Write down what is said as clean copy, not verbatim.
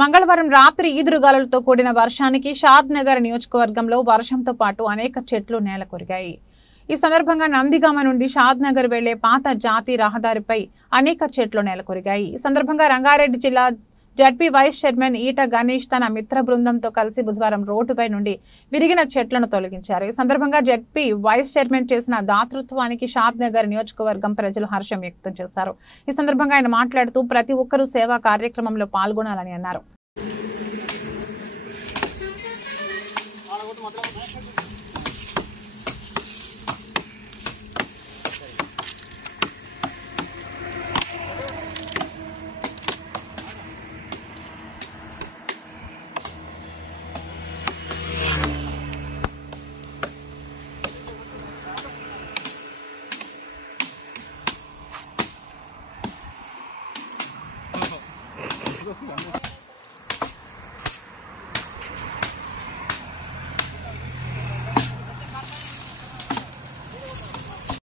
మంగళవారం రాత్రి ఈదురుగాలులతో కూడిన వర్షానికి షాద్ నగర్ నియోజకవర్గంలో వర్షంతో పాటు అనేక చెట్లు నేలకొరిగాయి. ఈ సందర్భంగా నందిగామ నుండి షాద్ నగర్ వెళ్లే పాత జాతీయ రహదారిపై అనేక చెట్లు నేలకొరిగాయి. ఈ సందర్భంగా రంగారెడ్డి జిల్లా జడ్పీ వైస్ చైర్మన్ ఈట గణేష్ తన మిత్ర బృందంతో కలిసి బుధవారం రోడ్డుపై నుండి విరిగిన చెట్లను తొలగించారు. ఈ సందర్భంగా జడ్పీ వైస్ చైర్మన్ చేసిన దాతృత్వానికి షాద్ నగర్ నియోజకవర్గం ప్రజలు హర్షం వ్యక్తం చేశారు. ఈ సందర్భంగా ఆయన మాట్లాడుతూ ప్రతి ఒక్కరూ సేవా కార్యక్రమంలో పాల్గొనాలని అన్నారు.